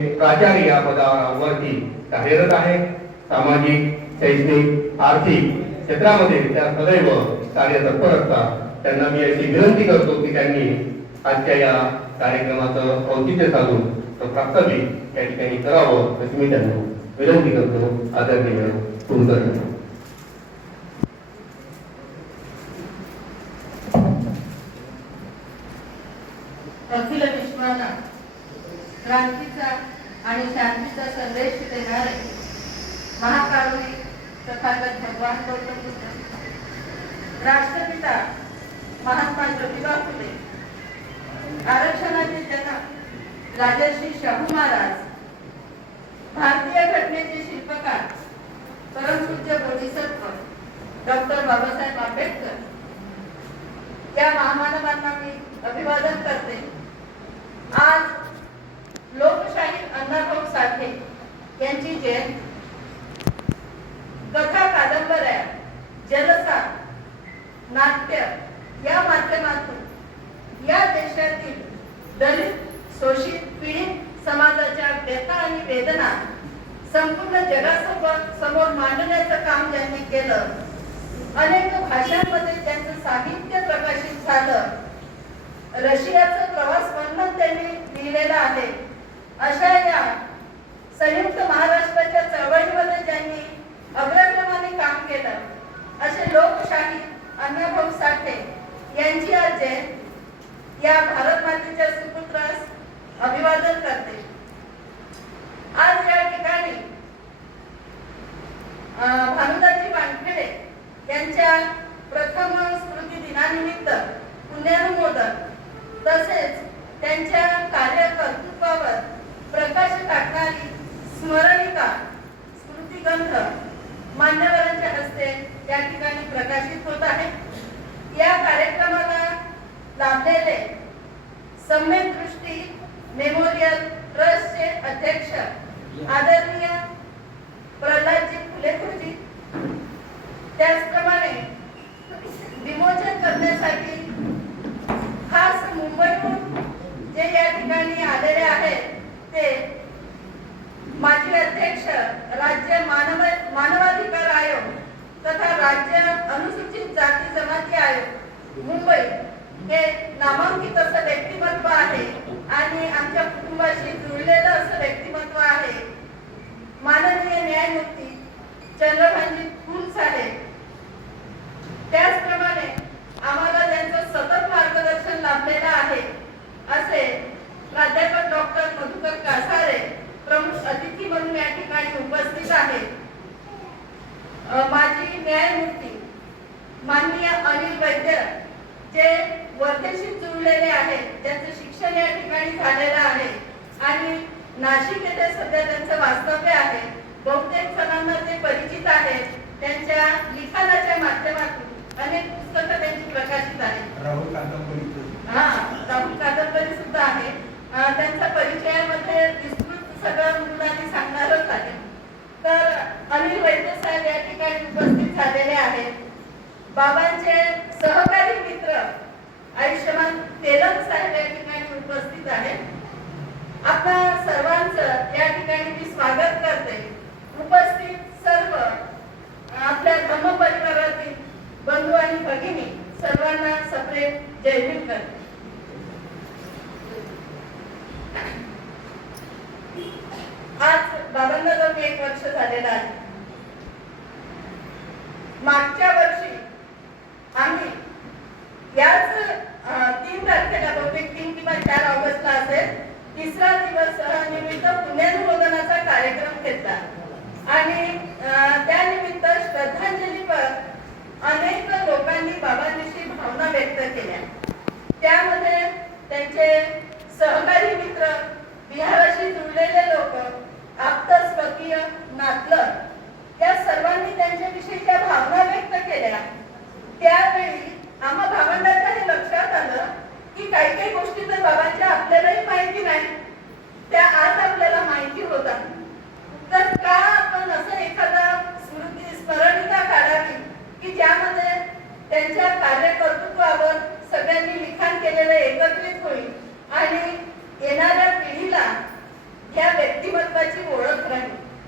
प्राचार्य या पदावरती कार्यरत आहे. सामाजिक शैक्षणिक आर्थिक क्षेत्रामध्ये त्या सदैव कार्य तत्पर असतात त्यांना मी अशी विनंती करतो की त्यांनी आजच्या या कार्यक्रमाचं औचित्य साधून तो प्राप्तव्य या ठिकाणी करावं अशी मी त्यांना विनंती करतो. आदरणीय तुमचं क्रांतीचा आणि शांतीचा संदेश देणारे महाकारुणिक तथागत भगवान गौतम बुद्ध राष्ट्रपिता महात्मा ज्योतिबा फुले. आरक्षणाचे जनक राजर्षी शाहू महाराज. भारतीय घटनेचे शिल्पकार परमपूज्य बोधिसत्व डॉक्टर बाबासाहेब आंबेडकर. त्या महामानवांना मी अभिवादन करते. आज लोकशाही अण्णाभाऊ साठे म्हणजे कथा कादंबऱ्या जलसा नाट्य या माध्यमातून या देशातील दलित शोषित पीडित समाजाच्या व्यथा आणि वेदना संपूर्ण जगासमोर समोर मांडण्याचं काम ज्यांनी केलं अनेक भाषांमध्ये त्यांचं साहित्य प्रकाशित झालं रशियाचं प्रवास वर्णन त्यांनी लिहिलेलं आहे. अशा या संयुक्त महाराष्ट्राच्या चळवळीमध्ये ज्यांनी अग्रक्रमाने काम केलं असे लोकशाही अण्णाभाऊ साठे यांची आज जयंती या भारत मातेच्या सुपुत्रास अभिवादन करते. आज या ठिकाणी अं, भानुदाजी वानखेडे यांच्या प्रथम स्मृती दिनानिमित्त पुण्यानुमोदन तसेच त्यांच्या कार्य कर्तृत्वावर प्रकाश टाकणारी स्मरणिका स्मृतिग्रंथ मान्यवरांच्या हस्ते या ठिकाणी प्रकाशित होत आहे. या कार्यक्रमाला लाभलेले सम्यक दृष्टी मेमोरियल ट्रस्टचे अध्यक्ष आदरणीय प्रल्हादजी फुलेखुर्जी. त्याचप्रमाणे घेतला आणि त्यानिमित्त श्रद्धांजलीपर अनेक लोकांनी बाबांविषयी भावना व्यक्त केल्या. त्यामध्ये त्यांचे सहकारी मित्र बिहाराशी जुळलेले लोक आप्तस्वकीय नातलं या सर्वांनी त्यांच्याविषयीच्या भावना व्यक्त केल्या. त्यावेळी आम्हा भावंडाच्या हे लक्षात आलं की काही काही गोष्टी तर बाबांच्या आपल्यालाही माहिती नाही त्या आज आपल्याला माहिती होतात तर का आपण असं एखादा स्मृती स्मरणिका काढावी की ज्यामध्ये त्यांच्या कार्यकर्तृत्वावर सगळ्यांनी लिखाण केलेलं एकत्रित होईल आणि येणाऱ्या पिढीला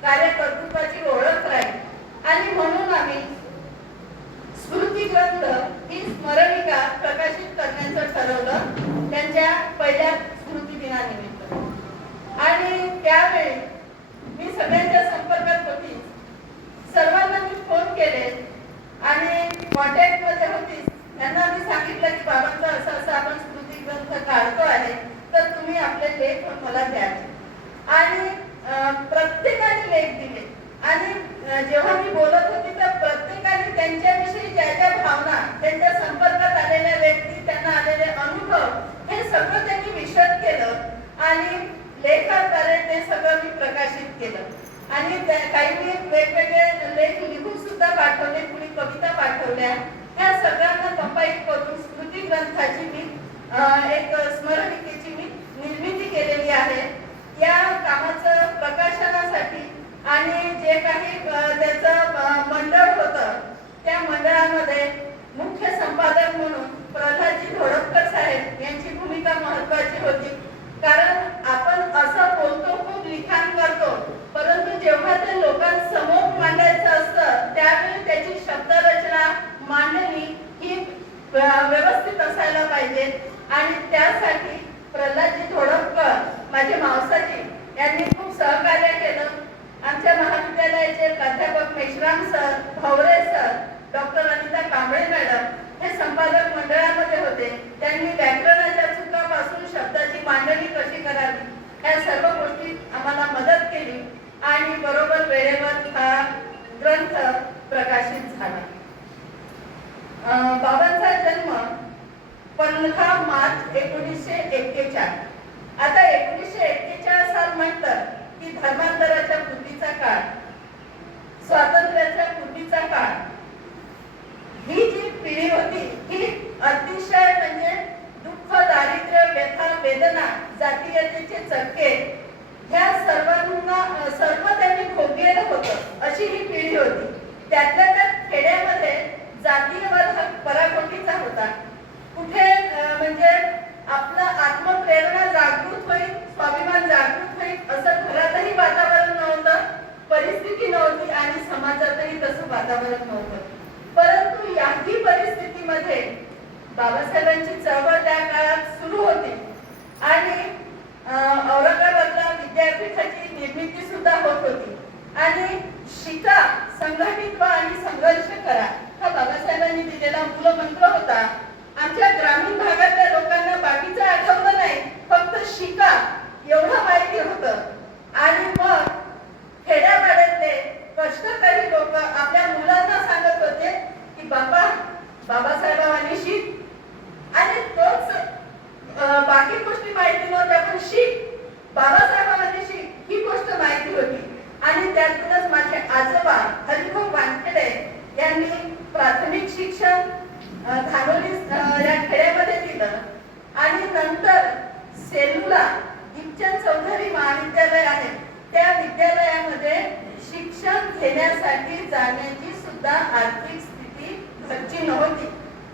कार्यकर्तृत्वाची ओळख राहील आणि म्हणून आम्ही स्मृती ग्रंथ ही स्मरणिका प्रकाशित करण्याचं ठरवलं त्यांच्या पहिल्या स्मृती दिनानिमित्त. आणि त्यावेळी मी सगळ्यांच्या संपर्कात होती. सर्वांना मी फोन केले आणि कॉन्टॅक्टमध्ये होती. त्यांना मी सांगितलं की बाबांचा असं असं आपण स्मृती ग्रंथ काढतो आहे तर तुम्ही आपले लेख मला द्यावे आणि प्रत्येकाने लेख दिले. आणि जेव्हा मी बोलत होती तर प्रत्येकाने त्यांच्याविषयी ज्या ज्या भावना त्यांच्या संपर्कात आलेल्या व्यक्ती त्यांना आलेले अनुभव हे सगळं त्यांनी विशद केलं आणि लेखाद्वारे ते सगळं मी प्रकाशित केलं. आणि काही वेगवेगळे लेख लिहून सुद्धा पाठवले कुणी कविता पाठवल्या. ह्या सगळ्यांना कंपाईल करून स्मृती ग्रंथाची मी एक स्मरणिकेची मी निर्मिती केलेली आहे. या कामाचं प्रकाशनासाठी आणि जे काही त्याचं मंडळ होतं त्या मंडळामध्ये मुख्य संपादक म्हणून प्रल्हादजी धोडपकर साहेब यांची भूमिका महत्वाची होती कारण आपण असं बोलतो खूप लिखाण करतो परंतु जेव्हा ते लोकांसमोर मांडायचं असतं त्यावेळी त्याची शब्दरचना मांडणी ही अं, व्यवस्थित असायला पाहिजे आणि त्यासाठी प्रल्हादजी धोडपकर माझे मावसाजी यांनी खूप सहकार्य केलं आमच्या महाविद्यालयाचे प्राध्यापक Meshram sir Bhavare sir doctor Anita Kamble madam हे संपादक मंडळामध्ये होते त्यांनी व्याकरणाच्या चुकापासून शब्दाची मांडणी कशी करावी या सर्व गोष्टी आम्हाला मदत केली आणि बरोबर वेळेवर हा ग्रंथ प्रकाशित झाला. अं, बाबांचा जन्म पंधरा मार्च एकोणीसशे एक्केचाळ. आता एकोणीसशे एक्केचाळ साल म्हणतात की धर्मांतराच्या पूर्वीचा काळ स्वातंत्र्याच्या पूर्वीचा काळ ही जी पिढी होती ही अतिशय म्हणजे दुःख दारिद्र्य व्यथा वेदना जातीयतेचे चटके ह्या सर्वांना सर्व त्यांनी भोगलेलं होतं अशी ही पिढी होती त्यातल्या त्यात खेड्यामध्ये जातीयवाद हा पराकोटीचा होता कुठे अं, म्हणजे आपलं आत्मप्रेरणा जागृत होईल स्वाभिमान जागृत होईल असं घरातही वातावरण नव्हतं परिस्थिती नव्हती आणि तरी तसं वातावरण नव्हतं. परंतु याही परिस्थितीमध्ये बाबासाहेबांची चळवळ त्या काळात सुरू होती. आणि औरंगाबादला विद्यापीठाची निर्मिती सुद्धा होत होती. आणि शिका संघटित व्हा आणि संघर्ष करा हा बाबासाहेबांनी दिलेला मूलमंत्र होता. आमच्या ग्रामीण भागातल्या लोकांना बाकीचं आठवलं नाही फक्त शिका एवढं माहिती होतं. आणि मग खेड्यापाड्यातले कष्टकरी लोक आपल्या मुलांना सांगत होते की बाबा बाबासाहेबांनी शिक आणि तोच अं, बाकी गोष्टी माहिती नव्हत्या पण शिक बाबासाहेबांनी शिक ही गोष्ट माहिती होती आणि त्यातूनच माझे आजोबा हरिभाऊ वानखेडे यांनी प्राथमिक शिक्षण अं, धानोली अं, या खेड्यामध्ये दिलं आणि नंतर सेलूला दीपचंद चौधरी महाविद्यालय आहे त्या विद्यालयामध्ये शिक्षण घेण्यासाठी जाण्याची सुद्धा आर्थिक स्थिती घरची नव्हती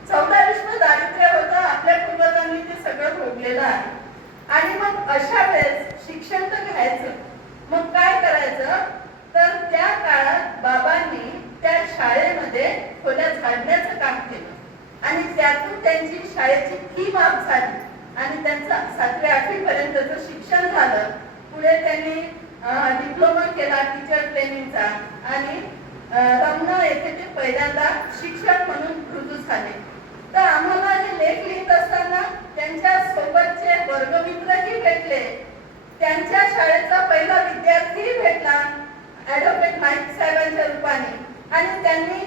चौदा विश्व दारिद्र्य होतं आपल्या पूर्वजांनी ते सगळं भोगलेलं आहे. आणि मग अशा वेळेस शिक्षण तर घ्यायचं. मग काय करायचं? तर त्या काळात बाबांनी त्या शाळेमध्ये खोल्या झाडण्याचं काम केलं. आणि त्यातून त्यांची शाळेची फी माफ झाली. आणि त्यांचं सातव्या आठवी पर्यंतचं शिक्षण झालं. पुढे त्यांनी डिप्लोमा केला टीचर ट्रेनिंगचा आणि रमणा येथे ते पहिल्यांदा शिक्षक म्हणून रुजू झाले. तर आम्हाला हे लेख लिहित असताना त्यांच्या सोबतचे वर्गमित्रही भेटले. त्यांच्या शाळेचा पहिला विद्यार्थीही भेटला ॲडव्होकेट माहीत साहेबांच्या रूपाने. आणि त्यांनी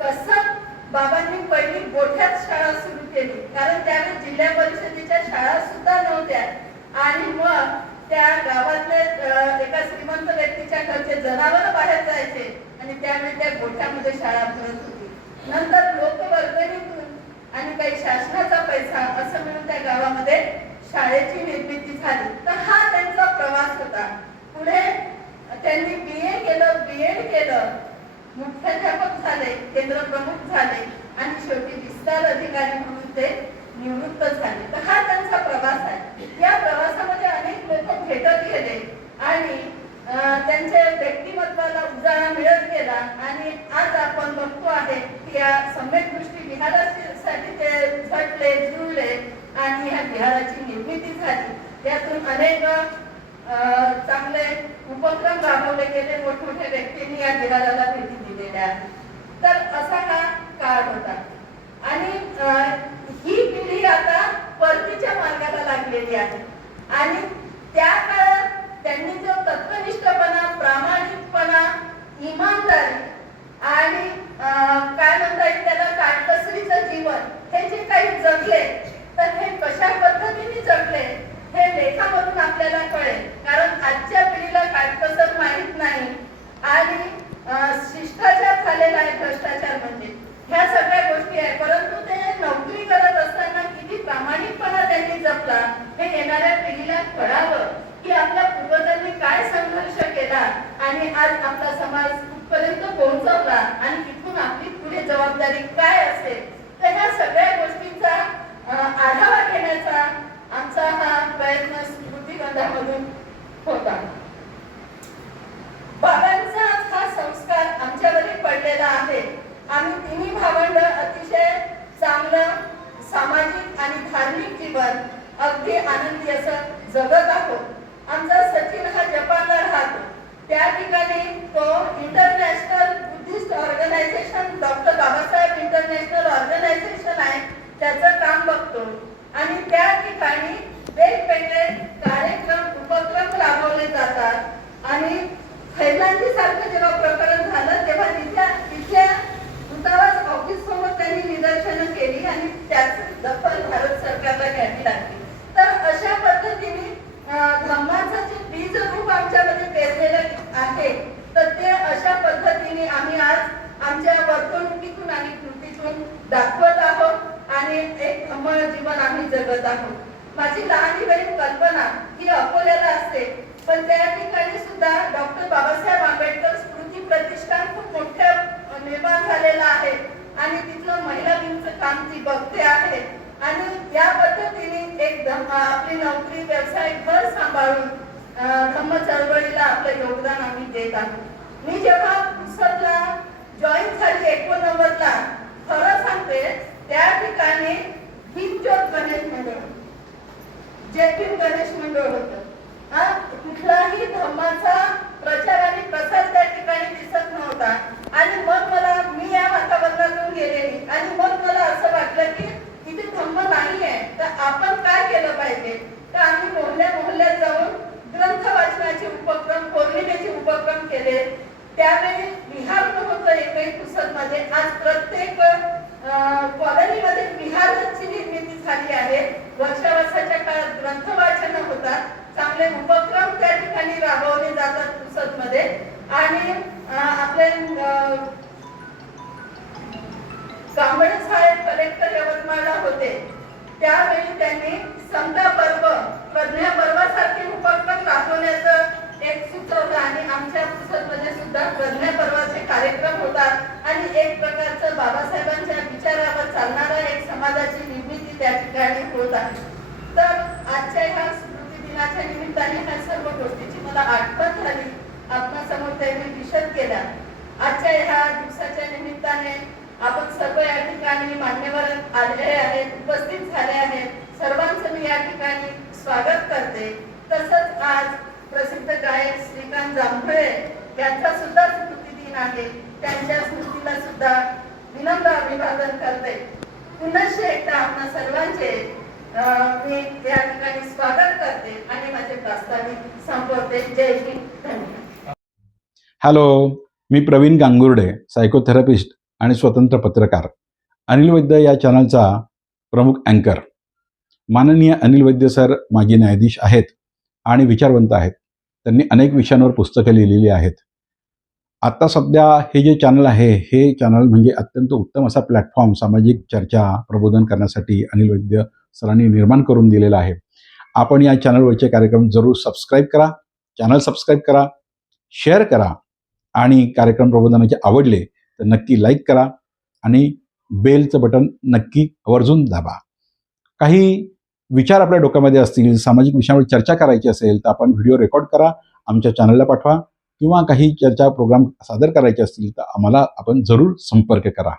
कसं बाबांनी पहिली गोठ्यात शाळा सुरू केली. कारण त्यावेळी जिल्हा परिषदेच्या शाळा सुद्धा नव्हत्या. आणि मग त्या गावातल्या एका श्रीमंत व्यक्तीच्या घरचे जनावर बाहेर जायचे आणि त्यावेळी त्या गोठ्यामध्ये शाळा भरत होती. नंतर लोकवर्गणीतून आणि काही शासनाचा पैसा असं मिळून त्या गावामध्ये शाळेची निर्मिती झाली. तर हा त्यांचा प्रवास होता. पुढे त्यांनी बी ए केलं बी एड केलं. मुख्याध्यापक झाले केंद्र प्रमुख झाले आणि शेवटी विस्तार अधिकारी म्हणून ते निवृत्त झाले. तर हा त्यांचा प्रवास आहे या प्रवासामध्ये अनेक लोक भेटत गेले आणि अं, त्यांच्या व्यक्तिमत्वाला उजाळा मिळत गेला आणि आज आपण बघतो आहे की या सम्यक दृष्टी विहारासाठी ते झटले जुळले आणि ह्या विहाराची निर्मिती झाली यातून अनेक अ, चांगले उपक्रम राबवले गेले मोठमोठ्या व्यक्तींनी या विहाराला भेटी दिलेल्या आहेत तर असा हा काळ होता आणि अ, ही पिढी आता परतीच्या मार्गाला लागलेली आहे. आणि त्या काळात त्यांनी जो तत्वनिष्ठपणा प्रामाणिकपणा इमानदारी आणि काय म्हणता येईल त्याला काटकसरीचं जीवन हे जे काही जगले तर हे कशा पद्धतीने जगले हे लेखामधून आपल्याला कळेल. कारण आजच्या पिढीला काटकसर माहीत नाही आणि शिष्टाचार झालेला आहे भ्रष्टाचार म्हणजे. ह्या सगळ्या गोष्टी आहेत परंतु ते नोकरी करत असताना किती प्रामाणिकपणा त्यांनी जपला हे येणाऱ्या पिढीला कळावं की आपल्या पूर्वजांनी काय संघर्ष केला आणि आज आपला समाज कुठपर्यंत पोहोचवला आणि तिथून आपली पुढे जबाबदारी काय असेल? तर ह्या सगळ्या गोष्टींचा आढावा घेण्याचा आमचा हा प्रयत्न स्मृतिगंधामधून होता. बाबांचा हा संस्कार आमच्यावरही पडलेला आहे. आम्ही तिन्ही भावंड अतिशय चांगलं सामाजिक आणि धार्मिक जीवन अगदी आनंदी असं जगत आहोत. आमचा सचिन त्या ठिकाणी तो international Buddhist organisation doctor Babasaheb international organisation आहे. त्याचं काम बघतो. आणि त्या ठिकाणी वेगवेगळे कार्यक्रम उपक्रम राबवले जातात. आणि फैलांची सारखं जेव्हा प्रकरण झालं तेव्हा तिथल्या तिथल्या दूतावास ऑफिस समोर त्यांनी निदर्शनं केली आणि त्याच दखल भारत सरकारला घ्यावी लागली तर अशा पद्धतीने अं, धम्माचं जे बीज रूप आमच्यामध्ये पेरलेलं आहे तर ते अशा पद्धतीने आम्ही आज आमच्या वर्तणुकीतून आणि कृतीतून दाखवत आहोत आणि एक धम्म जीवन आम्ही जगत आहोत माझी लहानी बहीण कल्पना ही अकोल्याला असते पण त्या ठिकाणी सुद्धा डॉक्टर बाबासाहेब आंबेडकर स्मृती प्रतिष्ठान खूप मोठ्या निर्माण झालेलं आहे आणि तिथलं महिला विंगचं काम ती बघते आहे आणि या पद्धतीने एक आपली नोकरी व्यवसाय घर सांभाळून धम्म चळवळीला आपलं योगदान आम्ही देत आहोत. मी जेव्हा पुसदला जॉईन झाली एकोणनव्वदला खरं सांगते त्या ठिकाणी भीमज्योत गणेश मंडळ जय गणेश मंडळ होतं. हा कुठलाही धर्माचा प्रचार आणि प्रसार त्या ठिकाणी दिसत नव्हता आणि मग मला मी या वातावरणातून गेलेली आणि मग मला असं वाटलं की इथे धम्म नाही आहे तर आपण काय केलं पाहिजे तर आम्ही मोहल्ल्या मोहल्ल्यात जाऊन ग्रंथ वाचनाचे उपक्रम पौर्णिमेचे उपक्रम केले त्यावेळी विहार नव्हतं एकही पुस्तकमध्ये आज प्रत्येक अं, कॉलनीमध्ये विहाराची निर्मिती झाली आहे वर्षावर्षाच्या काळात ग्रंथ वाचन होतात चांगले उपक्रम त्या ठिकाणी राबवले जातात मध्ये. आणि आपले अं, कांबळे साहेब कलेक्टर यवतमाळला होते. त्यावेळी त्यांनी समता पर्व प्रज्ञा पर्वासारखे उपक्रम राबवण्याचं एक सुचवलं आणि आमच्या पुसदमध्ये सुद्धा प्रज्ञा पर्वाचे कार्यक्रम होतात. आणि एक प्रकारचं बाबासाहेबांच्या विचारावर चालणारा एक समाजाची निर्मिती त्या ठिकाणी होत आहे. तर आजच्या ह्या स्मृती दिनाच्या निमित्ताने ह्या सर्व गोष्टीची मला आठवण झाली. आपणासमोर त्यांनी विशद केला. आजच्या ह्या दिवसाच्या निमित्ताने आपण सर्व या ठिकाणी मान्यवर आलेले आहेत उपस्थित झाले आहेत. सर्वांचं मी या ठिकाणी स्वागत करते. तसंच आज प्रसिद्ध गायक श्रीकांत जांभळे यांचा सुद्धा स्मृती दिन आहे. त्यांच्या स्मृतीला सुद्धा विनम्र अभिवादन करते. पुनश्च एकदा आपणा सर्वांचे मी या ठिकाणी स्वागत करते आणि माझे प्रास्ताविक संपवते. जय हिंद. धन्यवाद. हॅलो मी प्रवीण गांगुर्डे सायकोथेरपिस्ट आणि स्वतंत्र पत्रकार. अनिल वैद्य या चॅनलचा प्रमुख अँकर माननीय अनिल वैद्य सर माजी न्यायाधीश आहेत आणि विचारवंत आहेत. त्यांनी अनेक विषयांवर पुस्तकं लिहिलेली आहेत. आत्ता सध्या हे जे चॅनल आहे हे चॅनल म्हणजे अत्यंत उत्तम असा प्लॅटफॉर्म सामाजिक चर्चा प्रबोधन करण्यासाठी अनिल वैद्य सरांनी निर्माण करून दिलेला आहे. आपण या चॅनलवरचे कार्यक्रम जरूर सबस्क्राईब करा चॅनल सबस्क्राईब करा शेअर करा आणि कार्यक्रम प्रबोधनाचे आवडले तर नक्की लाईक करा आणि बेलचं बटन नक्की आवर्जून दाबा. काही विचार आपल्या डोक्यामध्ये असतील सामाजिक विषयावर चर्चा करायची असेल तर आपण व्हिडिओ रेकॉर्ड करा आमच्या चॅनलला पाठवा किंवा काही चर्चा प्रोग्राम सादर करायचे असतील तर आम्हाला आपण जरूर संपर्क करा.